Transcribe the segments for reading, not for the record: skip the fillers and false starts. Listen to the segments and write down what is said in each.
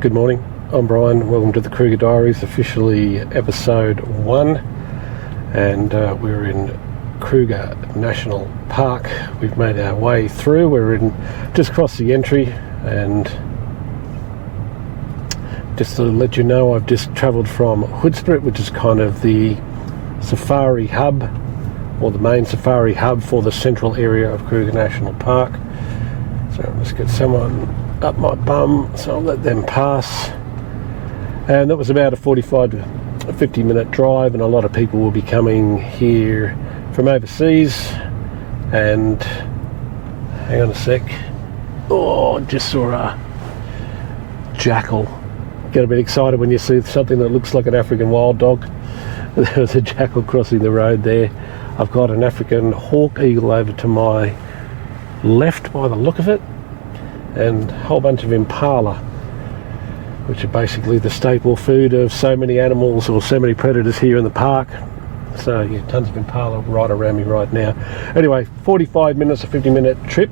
Good morning, I'm Brian. Welcome to the Kruger Diaries, officially episode 1. And we're in Kruger National Park. We've made our way through. We're in just across the entry, and just to let you know, I've just travelled from Hoodsprit, which is kind of the safari hub, or the main safari hub for the central area of Kruger National Park. So let's get someone up my bum, so I'll let them pass. And that was about a 45 to 50 minute drive, and a lot of people will be coming here from overseas. And hang on a sec. Oh, just saw a jackal. Get a bit excited when you see something that looks like an African wild dog. There was a jackal crossing the road there. I've got an African hawk eagle over to my left by the look of it, and a whole bunch of impala, which are basically the staple food of so many animals or so many predators here in the park. So yeah, tons of impala right around me right now. Anyway, 45 minutes, a 50-minute trip,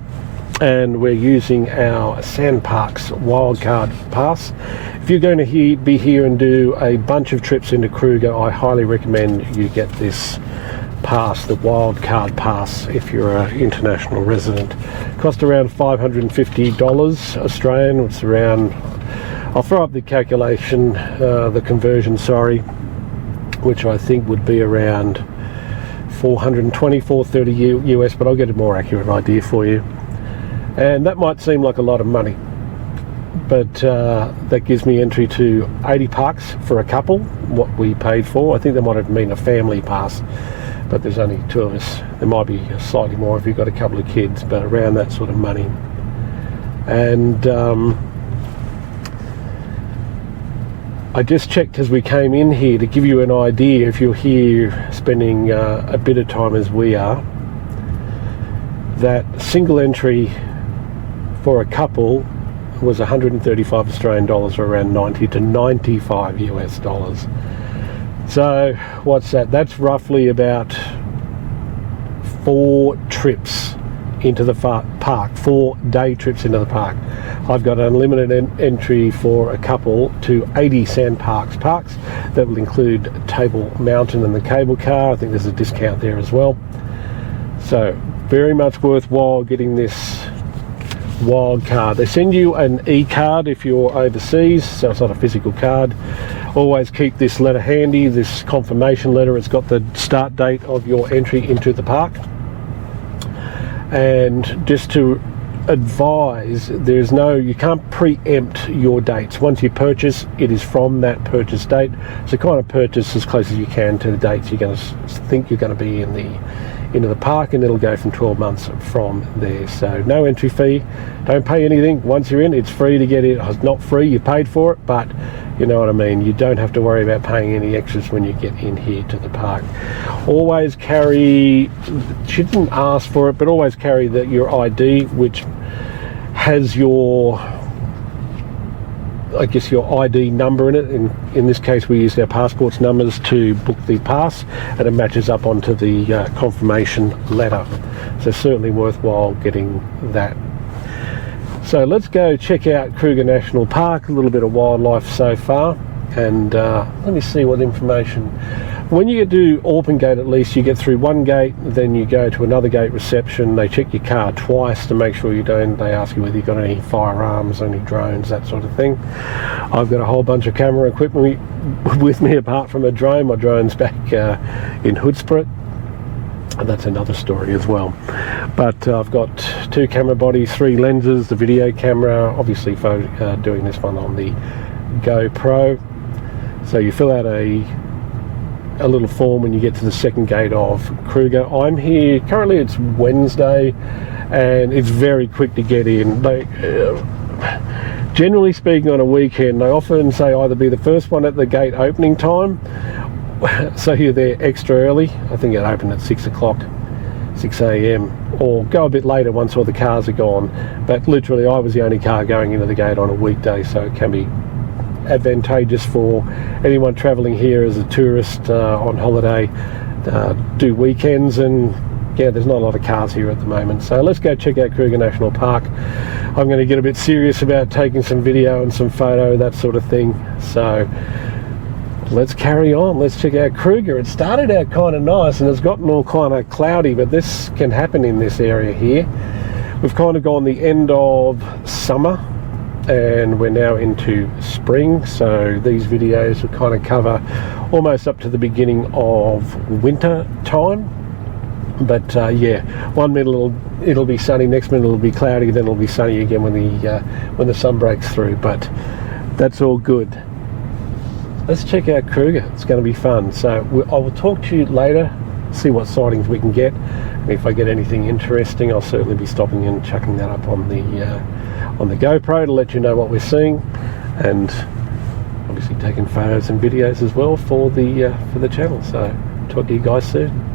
and we're using our Sandparks wildcard pass. If you're going to be here and do a bunch of trips into Kruger, I highly recommend you get this pass, the wildcard pass, if you're an international resident. Cost around $550 Australian. It's around, I'll throw up the calculation, the conversion, sorry, which I think would be around 420, 430 US, but I'll get a more accurate idea for you. And that might seem like a lot of money, but that gives me entry to 80 parks for a couple, what we paid for. I think that might have been a family pass, but there's only 2 of us. There might be slightly more if you've got a couple of kids, but around that sort of money. And I just checked as we came in here to give you an idea, if you're here spending a bit of time as we are, that single entry for a couple was 135 Australian dollars, or around 90 to 95 US dollars. So what's that? That's roughly about 4 trips into the park, 4 day trips into the park. I've got unlimited entry for a couple to 80 Sandparks parks. That will include Table Mountain and the cable car. I think there's a discount there as well. So very much worthwhile getting this wild card. They send you an e-card if you're overseas, so it's not a physical card. Always keep this letter handy, this confirmation letter. It's got the start date of your entry into the park. And just to advise, you can't preempt your dates. Once you purchase, it is from that purchase date. So kind of purchase as close as you can to the dates you're going to think you're going to be into the park, and it'll go from 12 months from there. So no entry fee, don't pay anything. Once you're in, it's free to get in. It's not free, you paid for it, but you know what I mean. You don't have to worry about paying any extras when you get in here to the park. Always carry, she didn't ask for it, but always carry your ID, which has your ID number in it. In this case, we used our passports numbers to book the pass, and it matches up onto the confirmation letter. So certainly worthwhile getting that. So let's go check out Kruger National Park, a little bit of wildlife so far, and let me see what information. When you get to Open Gate, at least you get through one gate, then you go to another gate reception. They check your car twice to make sure you don't. They ask you whether you've got any firearms, any drones, that sort of thing. I've got a whole bunch of camera equipment with me apart from a drone. My drone's back in Hoodsprit. That's another story as well. But I've got 2 camera bodies, 3 lenses, the video camera, obviously doing this one on the GoPro. So you fill out a little form when you get to the second gate of Kruger. I'm here, currently it's Wednesday, and it's very quick to get in. Generally speaking, on a weekend, they often say either be the first one at the gate opening time, so you're there extra early. I think it opened at 6 o'clock, 6 a.m, or go a bit later once all the cars are gone. But literally I was the only car going into the gate on a weekday, so it can be advantageous for anyone travelling here as a tourist on holiday, do weekends and yeah, there's not a lot of cars here at the moment. So let's go check out Kruger National Park. I'm going to get a bit serious about taking some video and some photo, that sort of thing. So let's carry on. Let's check out Kruger. It started out kind of nice and it's gotten all kind of cloudy, but this can happen in this area here. We've kind of gone the end of summer and we're now into spring, so these videos will kind of cover almost up to the beginning of winter time. But yeah, one minute it'll be sunny, next minute it'll be cloudy, then it'll be sunny again when the sun breaks through. But that's all good. Let's check out Kruger. It's going to be fun. So I will talk to you later, see what sightings we can get, and if I get anything interesting, I'll certainly be stopping and chucking that up on the GoPro to let you know what we're seeing, and obviously taking photos and videos as well for the channel. So talk to you guys soon.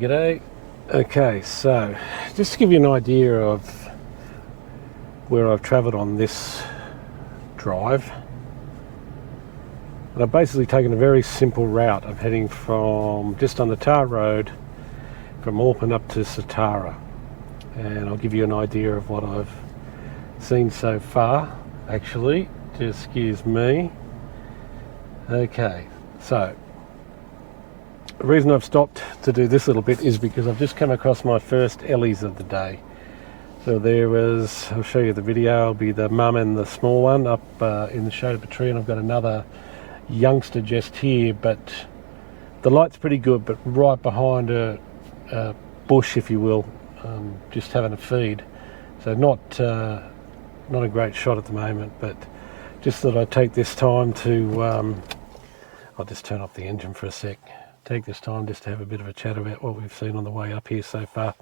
G'day. Okay, so just to give you an idea of where I've travelled on this drive, and I've basically taken a very simple route of heading from just on the tar road from Auckland up to Satara, and I'll give you an idea of what I've seen so far. Actually, just excuse me. Okay, so the reason I've stopped to do this little bit is because I've just come across my first Ellies of the day. So there was, I'll show you the video, it'll be the mum and the small one up in the shade of a tree, and I've got another youngster just here, but the light's pretty good, but right behind a bush, if you will, just having a feed. So not a great shot at the moment, but just thought I'd take this time to, I'll just turn off the engine for a sec. Take this time just to have a bit of a chat about what we've seen on the way up here so far.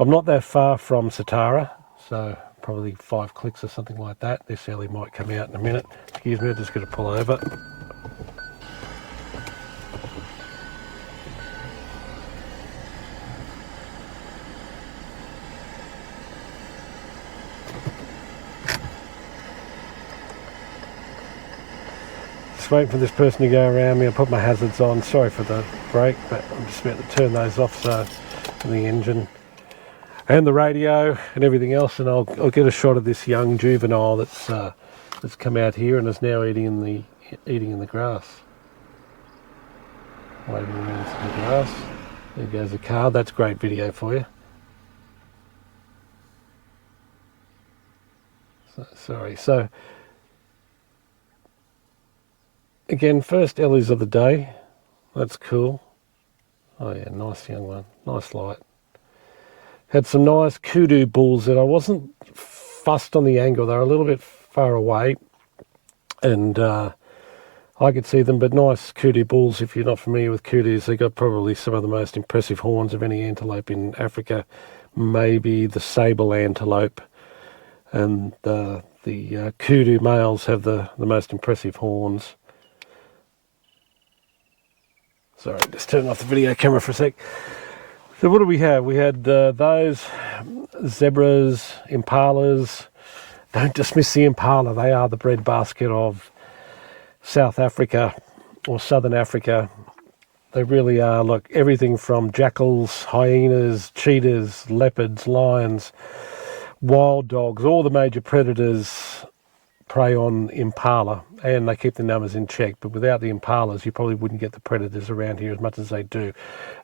I'm not that far from Satara, so probably 5 clicks or something like that. This Ellie might come out in a minute. Excuse me, I'm just going to pull over. just waiting for this person to go around me. I'll put my hazards on. Sorry for the brake, but I'm just about to turn those off, so the engine and the radio and everything else, and I'll get a shot of this young juvenile that's come out here and is now eating in the grass. Waving around to the grass. There goes a car. That's great video for you. So again, first Ellies of the day. That's cool. Oh yeah, nice young one. Nice light. Had some nice kudu bulls that I wasn't fussed on the angle. They're a little bit far away, and I could see them, but nice kudu bulls. If you're not familiar with kudus, they got probably some of the most impressive horns of any antelope in Africa. Maybe the sable antelope, and the kudu males have the most impressive horns. Sorry, just turning off the video camera for a sec. So what do we have? We had those zebras, impalas. Don't dismiss the impala. They are the breadbasket of South Africa or Southern Africa. They really are. Look, everything from jackals, hyenas, cheetahs, leopards, lions, wild dogs, all the major predators prey on impala, and they keep the numbers in check. But without the impalas, you probably wouldn't get the predators around here as much as they do.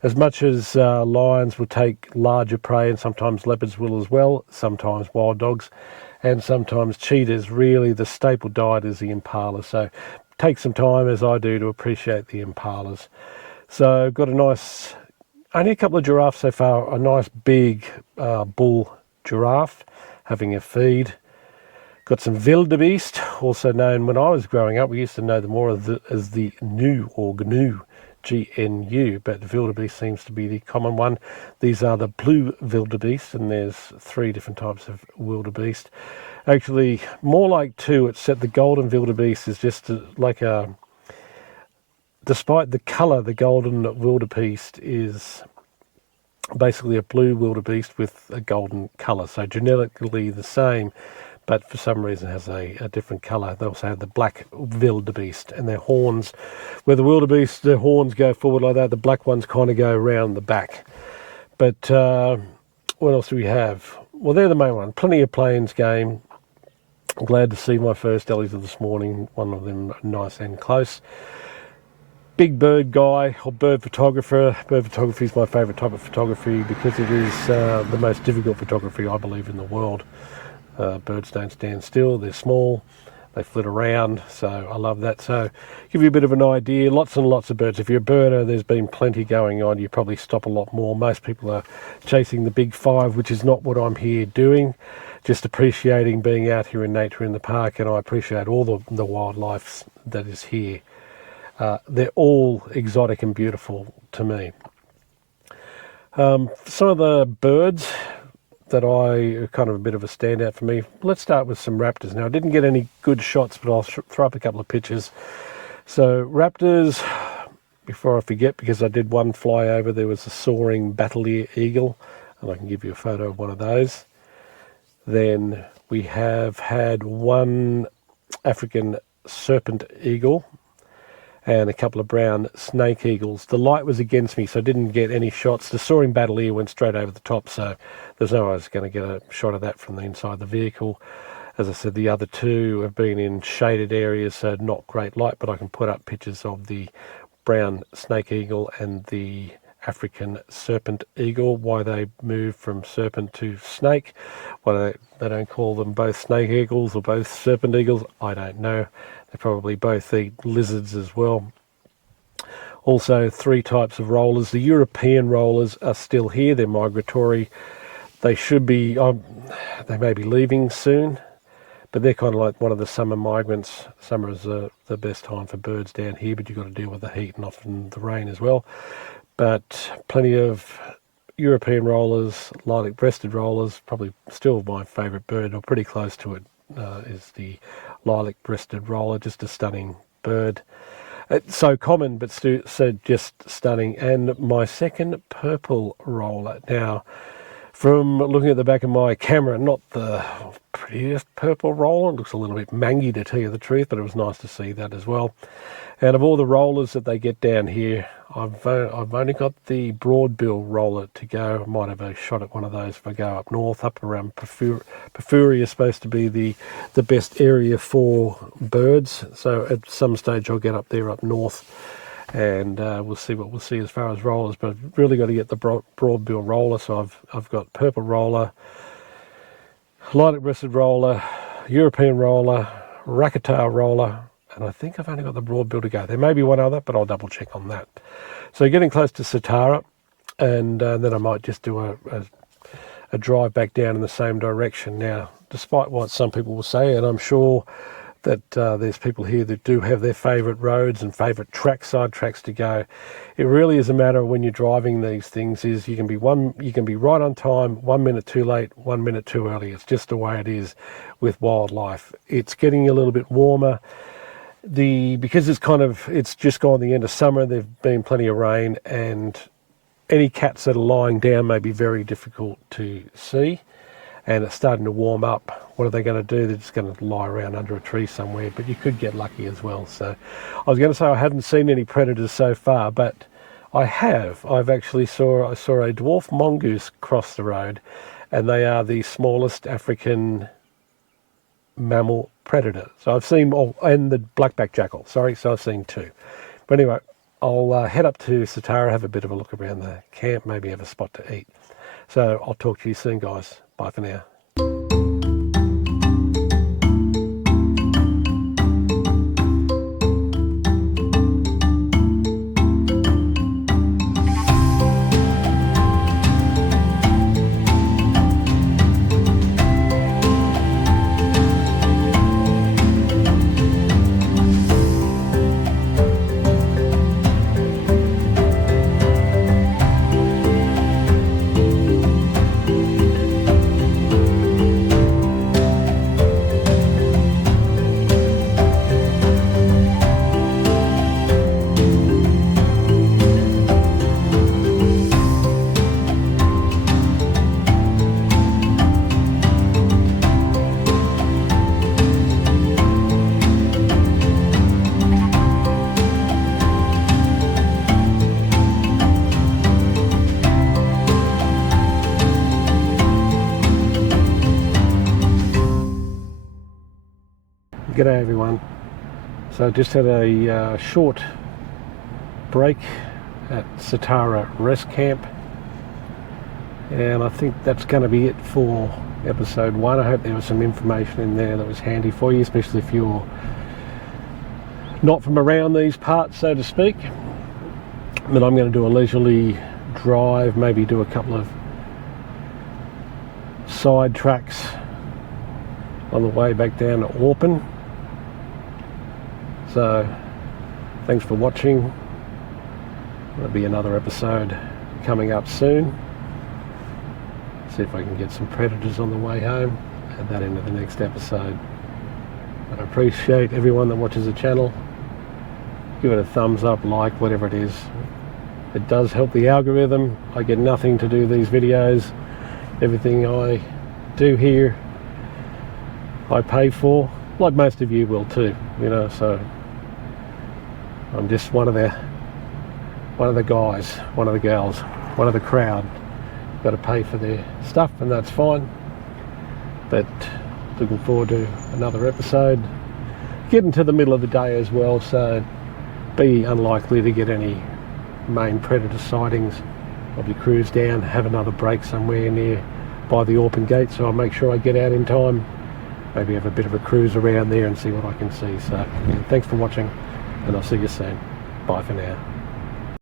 As much as lions will take larger prey, and sometimes leopards will as well, sometimes wild dogs, and sometimes cheetahs, really the staple diet is the impala. So take some time, as I do, to appreciate the impalas. So got a nice, only a couple of giraffes so far, a nice big bull giraffe having a feed. Got some wildebeest, also known, when I was growing up, we used to know them more as the gnu or gnu, GNU, but wildebeest seems to be the common one. These are the blue wildebeest, and there's 3 different types of wildebeest. Actually, more like 2, except the golden wildebeest is just like a, despite the colour, the golden wildebeest is basically a blue wildebeest with a golden colour, so genetically the same, but for some reason has a different colour. They also have the black wildebeest, and their horns, where the wildebeest, their horns go forward like that, the black ones kind of go around the back. But what else do we have? Well, they're the main one. Plenty of plains game. I'm glad to see my first Ellies of this morning, one of them nice and close. Big bird guy, or bird photographer. Bird photography is my favourite type of photography because it is the most difficult photography, I believe, in the world. Birds don't stand still, they're small, they flit around, so I love that. So give you a bit of an idea, lots and lots of birds. If you're a birder, there's been plenty going on. You probably stop a lot more. Most people are chasing the big 5, which is not what I'm here doing. Just appreciating being out here in nature in the park, and I appreciate all the wildlife that is here. They're all exotic and beautiful to me. Some of the birds that are kind of a bit of a standout for me. Let's start with some raptors. Now, I didn't get any good shots, but I'll throw up a couple of pictures. So raptors, before I forget, because I did one fly over, there was a soaring battle-ear eagle, and I can give you a photo of one of those. Then we have had one African serpent eagle and a couple of brown snake eagles. The light was against me, so I didn't get any shots. The soaring battle ear went straight over the top, so there's no way I was going to get a shot of that from the inside the vehicle. As I said, the other 2 have been in shaded areas, so not great light, but I can put up pictures of the brown snake eagle and the African serpent eagle. Why they move from serpent to snake, why they don't call them both snake eagles or both serpent eagles, I don't know. They probably both eat lizards as well. Also, 3 types of rollers. The European rollers are still here. They're migratory. They should be, they may be leaving soon, but they're kind of like one of the summer migrants. Summer is the best time for birds down here, but you've got to deal with the heat and often the rain as well. But plenty of European rollers, lilac-breasted rollers, probably still my favourite bird, or pretty close to it, is the lilac-breasted roller. Just a stunning bird. It's so common, but so just stunning. And my second purple roller. Now, from looking at the back of my camera, not the prettiest purple roller. It looks a little bit mangy, to tell you the truth, but it was nice to see that as well. Out of all the rollers that they get down here, I've only got the broadbill roller to go. I might have a shot at one of those if I go up north. Up around Pafuri is supposed to be the best area for birds. So at some stage I'll get up there up north, and we'll see what we'll see as far as rollers. But I've really got to get the broadbill roller. So I've got purple roller, light breasted roller, European roller, rackatail roller, and I think I've only got the broadbill to go. There may be one other, but I'll double check on that. So getting close to Satara, and then I might just do a drive back down in the same direction. Now, despite what some people will say, and I'm sure that there's people here that do have their favourite roads and favourite side tracks to go, it really is a matter of when you're driving these things is you can be right on time, 1 minute too late, 1 minute too early. It's just the way it is with wildlife. It's getting a little bit warmer. Because it's just gone the end of summer, there've been plenty of rain, and any cats that are lying down may be very difficult to see, and it's starting to warm up. What are they going to do? They're just going to lie around under a tree somewhere, but you could get lucky as well. So I was going to say I haven't seen any predators so far, but I've actually saw a dwarf mongoose cross the road, and they are the smallest African mammal predator. So I've seen, and the blackback jackal, so I've seen two. But anyway, I'll head up to Satara, have a bit of a look around the camp, maybe have a spot to eat. So I'll talk to you soon, guys. Bye for now. G'day everyone. So just had a short break at Satara Rest Camp, and I think that's going to be it for episode 1. I hope there was some information in there that was handy for you, especially if you're not from around these parts, so to speak. But I'm going to do a leisurely drive, maybe do a couple of side tracks on the way back down to Orpin. So thanks for watching. There'll be another episode coming up soon. See if I can get some predators on the way home. Add that into the next episode. But I appreciate everyone that watches the channel. Give it a thumbs up, like, whatever it is. It does help the algorithm. I get nothing to do these videos. Everything I do here I pay for, like most of you will too, you know. So I'm just one of the guys, one of the gals, one of the crowd. Got to pay for their stuff, and that's fine. But looking forward to another episode. Getting to the middle of the day as well, so be unlikely to get any main predator sightings. Probably cruise down, have another break somewhere near by the Orpin Gate, so I'll make sure I get out in time. Maybe have a bit of a cruise around there and see what I can see. So thanks for watching, and I'll see you soon. Bye for now.